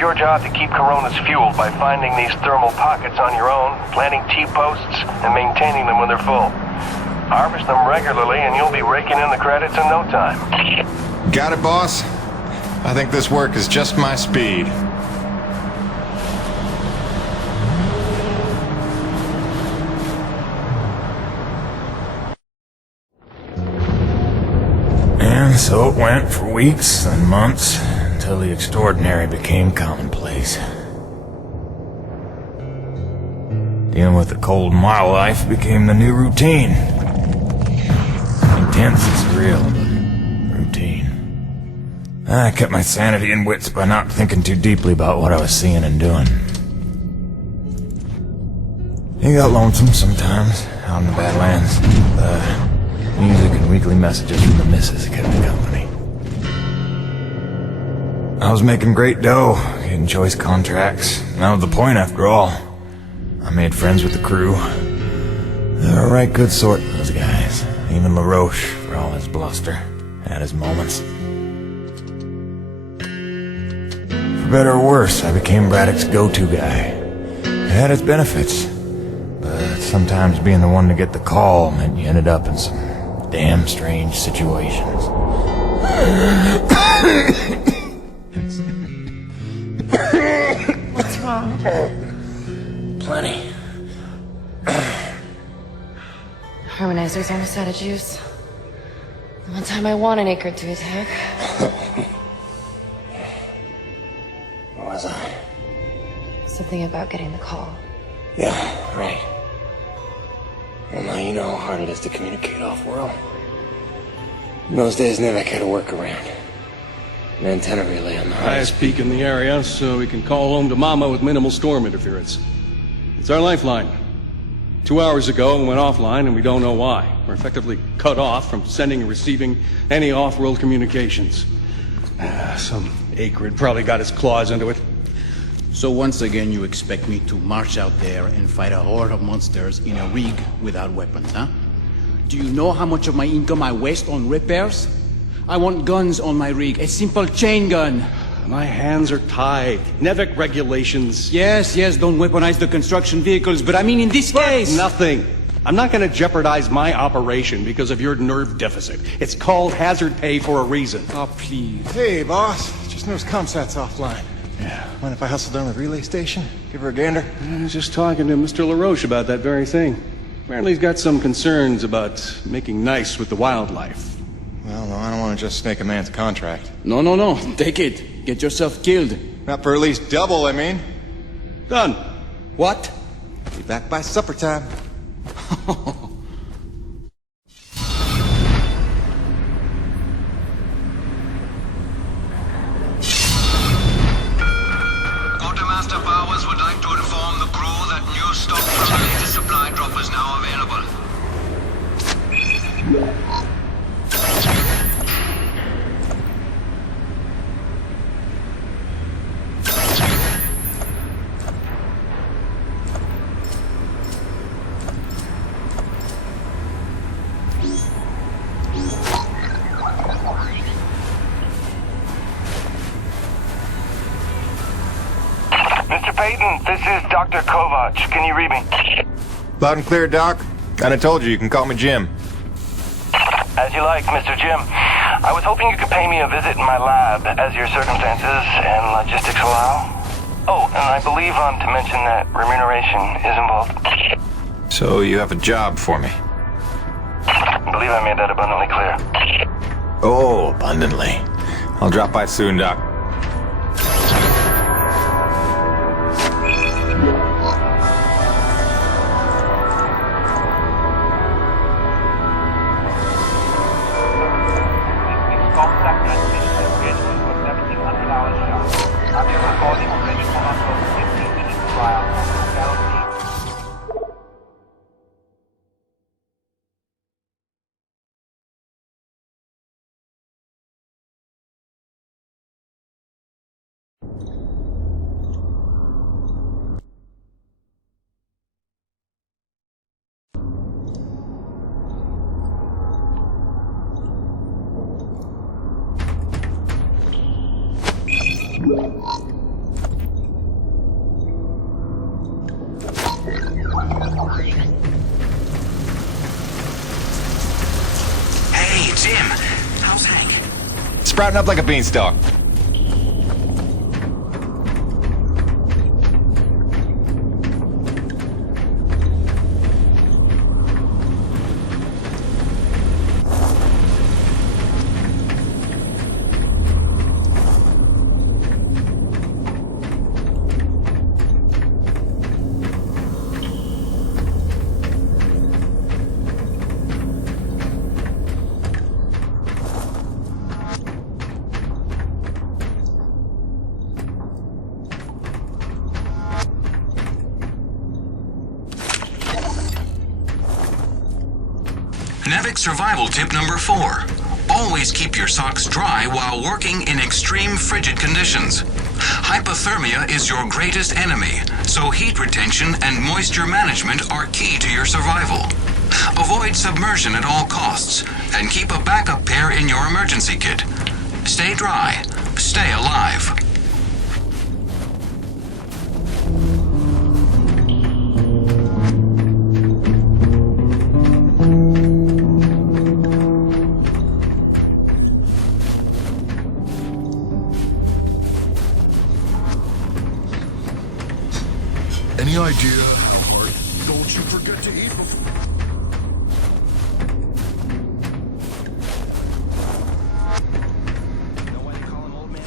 your job to keep Coronas fueled by finding these thermal pockets on your own, planting T-posts, and maintaining them when they're full. Harvest them regularly and you'll be raking in the credits in no time. Got it, boss? I think this work is just my speed. And so it went for weeks and months until the extraordinary became commonplace. Dealing with the cold mile life became the new routine. Intense and surreal, but routine. I kept my sanity and wits by not thinking too deeply about what I was seeing and doing. It got lonesome sometimes, out in the Badlands. Music and weekly messages from the missus kept me company. I was making great dough, getting choice contracts. That was the point after all. I made friends with the crew. They were a right good sort, those guys. Even LaRoche, for all his bluster, had his moments. For better or worse, I became Braddock's go-to guy. It had its benefits, but sometimes being the one to get the call meant you ended up in some damn strange situations. What's wrong? Plenty. Harmonizer's almost out of juice. The one time I want an acre to attack. Where was I? Something about getting the call. Yeah, right. Well, now you know how hard it is to communicate off-world. In those days, Nivek had a workaround. An antenna relay on the Highest peak in the area, so we can call home to Mama with minimal storm interference. It's our lifeline. 2 hours ago, it went offline, and we don't know why. We're effectively cut off from sending and receiving any off-world communications. Some acrid probably got his claws into it. So once again you expect me to march out there and fight a horde of monsters in a rig without weapons, huh? Do you know how much of my income I waste on repairs? I want guns on my rig, a simple chain gun. My hands are tied. NEVEC regulations. Yes, don't weaponize the construction vehicles, but I mean in this case! Nothing. I'm not going to jeopardize my operation because of your nerve deficit. It's called hazard pay for a reason. Oh, please. Hey, boss. Just noticed ComSat's offline. Yeah. Mind if I hustle down to the relay station? Give her a gander? I was just talking to Mr. LaRoche about that very thing. Apparently he's got some concerns about making nice with the wildlife. Well, no, I don't want to just snake a man's contract. No, take it. Get yourself killed. Not for at least double, I mean. Done. What? Be back by supper time. Quartermaster Powers would like to inform the crew that new stock from the latest supply drop is now available. Mr. Payton, this is Dr. Kovac. Can you read me? Loud and clear, Doc. And I told you can call me Jim. As you like, Mr. Jim. I was hoping you could pay me a visit in my lab as your circumstances and logistics allow. Oh, and I believe to mention that remuneration is involved. So you have a job for me? I believe I made that abundantly clear. Oh, abundantly. I'll drop by soon, Doc. Jim, how's Hank? Sprouting up like a beanstalk. Navic survival tip number 4. Always keep your socks dry while working in extreme frigid conditions. Hypothermia is your greatest enemy, so heat retention and moisture management are key to your survival. Avoid submersion at all costs, and keep a backup pair in your emergency kit. Stay dry, stay alive. Any idea how hard don't you forget to eat before? Know why they call him Old Man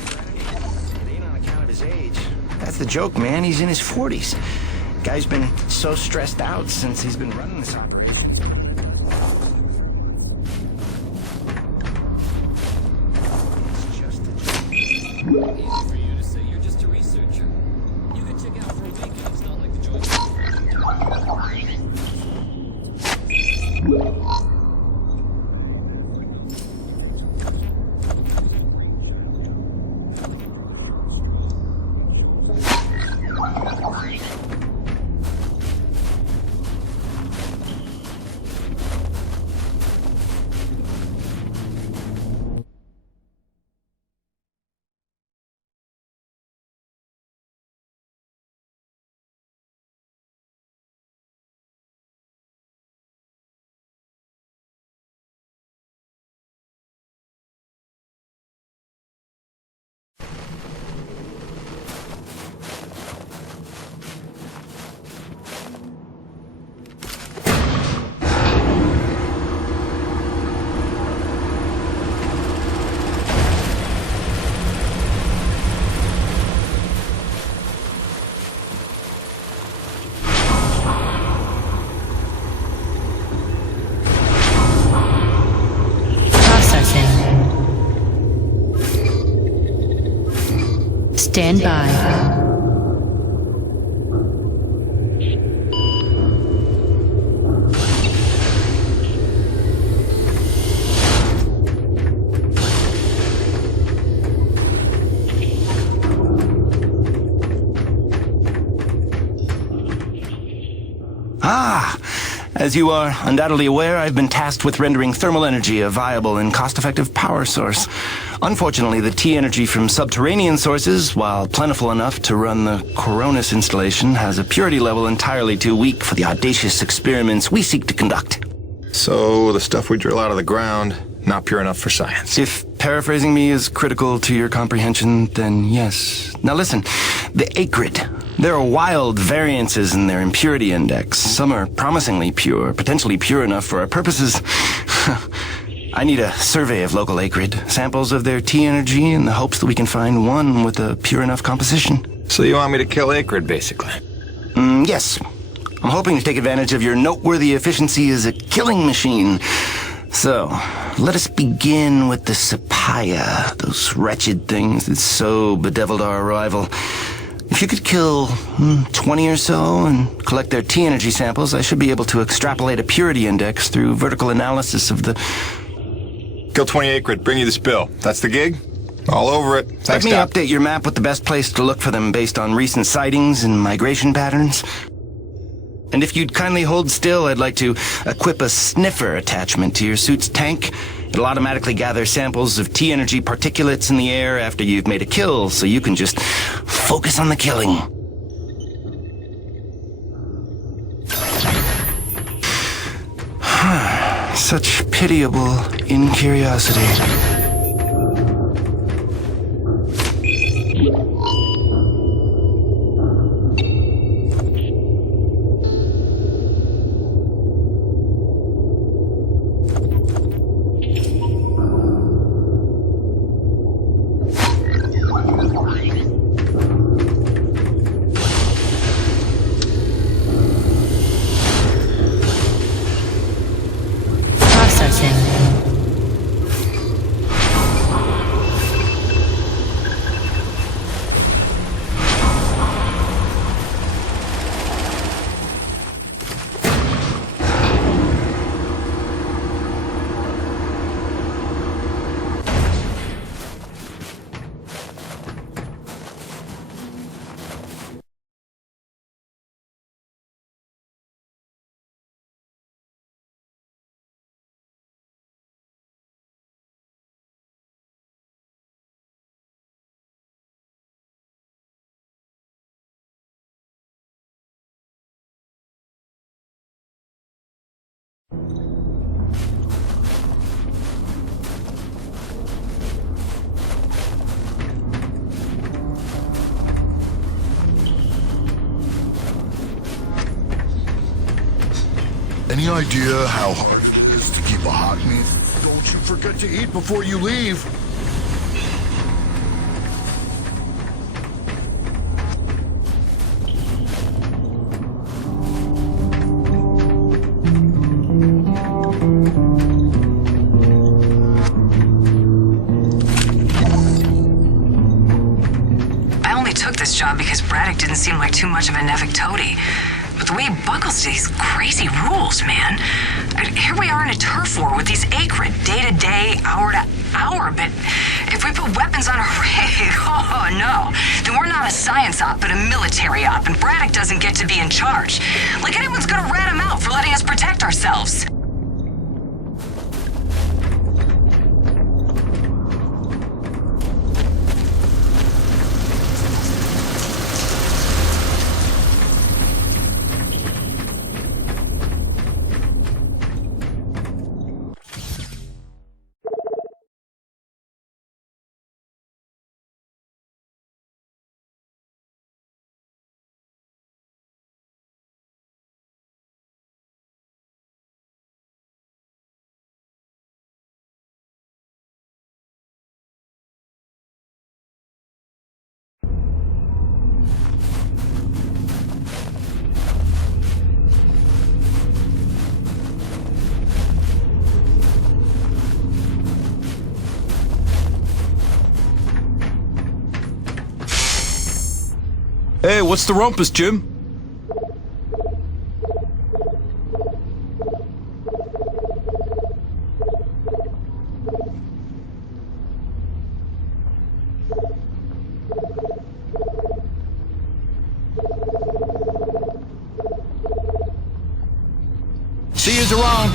Brennan? It ain't on account of his age. That's the joke, man. He's in his 40s. Guy's been so stressed out since he's been running this operation. It's just a joke. Easy for you to say. You're just a researcher. You can check out for a weekend. It's not like the joint. Stand by. As you are undoubtedly aware, I've been tasked with rendering thermal energy a viable and cost-effective power source. Unfortunately, the T-energy from subterranean sources, while plentiful enough to run the Coronis installation, has a purity level entirely too weak for the audacious experiments we seek to conduct. So, the stuff we drill out of the ground, not pure enough for science. If paraphrasing me is critical to your comprehension, then yes. Now listen, the acrid. There are wild variances in their impurity index. Some are promisingly pure, potentially pure enough for our purposes. I need a survey of local acrid, samples of their T-energy in the hopes that we can find one with a pure enough composition. So you want me to kill acrid, basically? Yes. I'm hoping to take advantage of your noteworthy efficiency as a killing machine. So, let us begin with the Sapaya, those wretched things that so bedeviled our arrival. If you could kill 20 or so and collect their T-energy samples, I should be able to extrapolate a purity index through vertical analysis of the... Kill 20 acrid, bring you the spill. That's the gig? All over it. Thanks, Let me Doc. update your map with the best place to look for them based on recent sightings and migration patterns. And if you'd kindly hold still, I'd like to equip a sniffer attachment to your suit's tank. It'll automatically gather samples of T-energy particulates in the air after you've made a kill, so you can just focus on the killing. Such pitiable incuriosity. Processing. Any idea how hard it is to keep a hot meat? Don't you forget to eat before you leave. I only took this job because Braddock didn't seem like too much of a Nevic toady. But the way he buckles to these crazy rules, man. Here we are in a turf war with these acrid, day to day, hour to hour, but if we put weapons on a rig, oh no, then we're not a science op, but a military op, and Braddock doesn't get to be in charge. Like anyone's gonna rat him out for letting us protect ourselves. Hey, what's the rumpus, Jim? See yous around.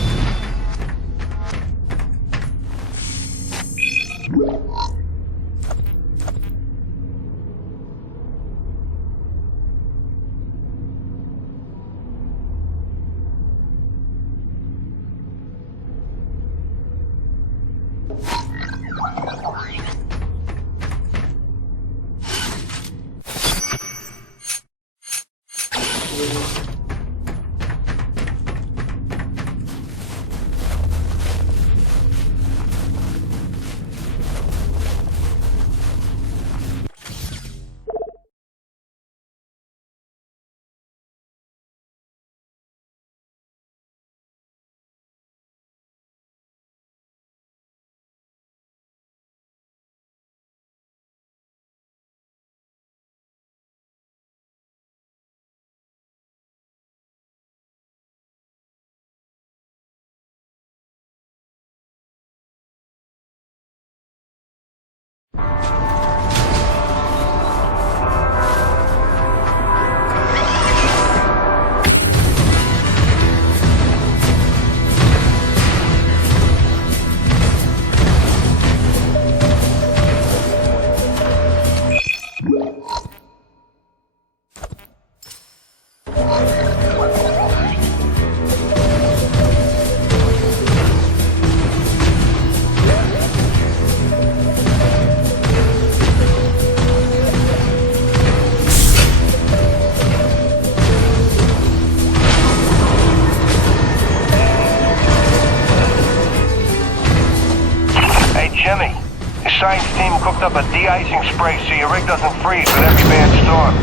Hey, Jimmy. The science team cooked up a de-icing spray so your rig doesn't freeze with every bad storm.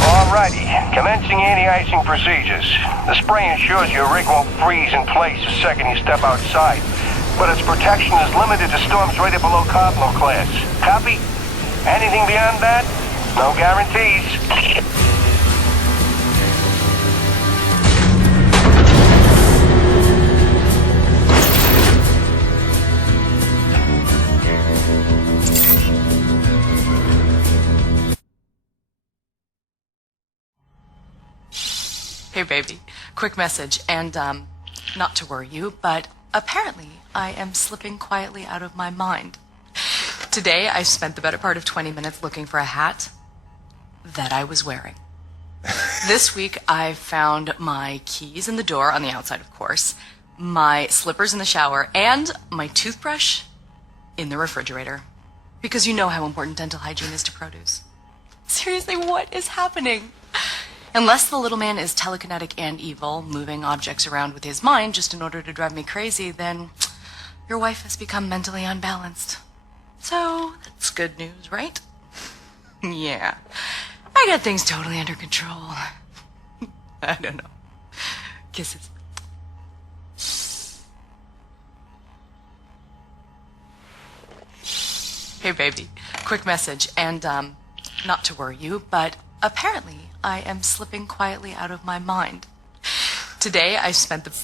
Alrighty, commencing anti-icing procedures. The spray ensures your rig won't freeze in place the second you step outside, but its protection is limited to storms rated below Cardinal class. Copy? Anything beyond that? No guarantees. Hey baby, quick message, and not to worry you, but apparently I am slipping quietly out of my mind. Today I spent the better part of 20 minutes looking for a hat that I was wearing. This week I found my keys in the door, on the outside of course, my slippers in the shower, and my toothbrush in the refrigerator. Because you know how important dental hygiene is to produce. Seriously, what is happening? Unless the little man is telekinetic and evil, moving objects around with his mind just in order to drive me crazy, then your wife has become mentally unbalanced. So, that's good news, right? Yeah. I got things totally under control. I don't know. Kisses. Hey baby, quick message, and not to worry you, but apparently I am slipping quietly out of my mind. Today I spent the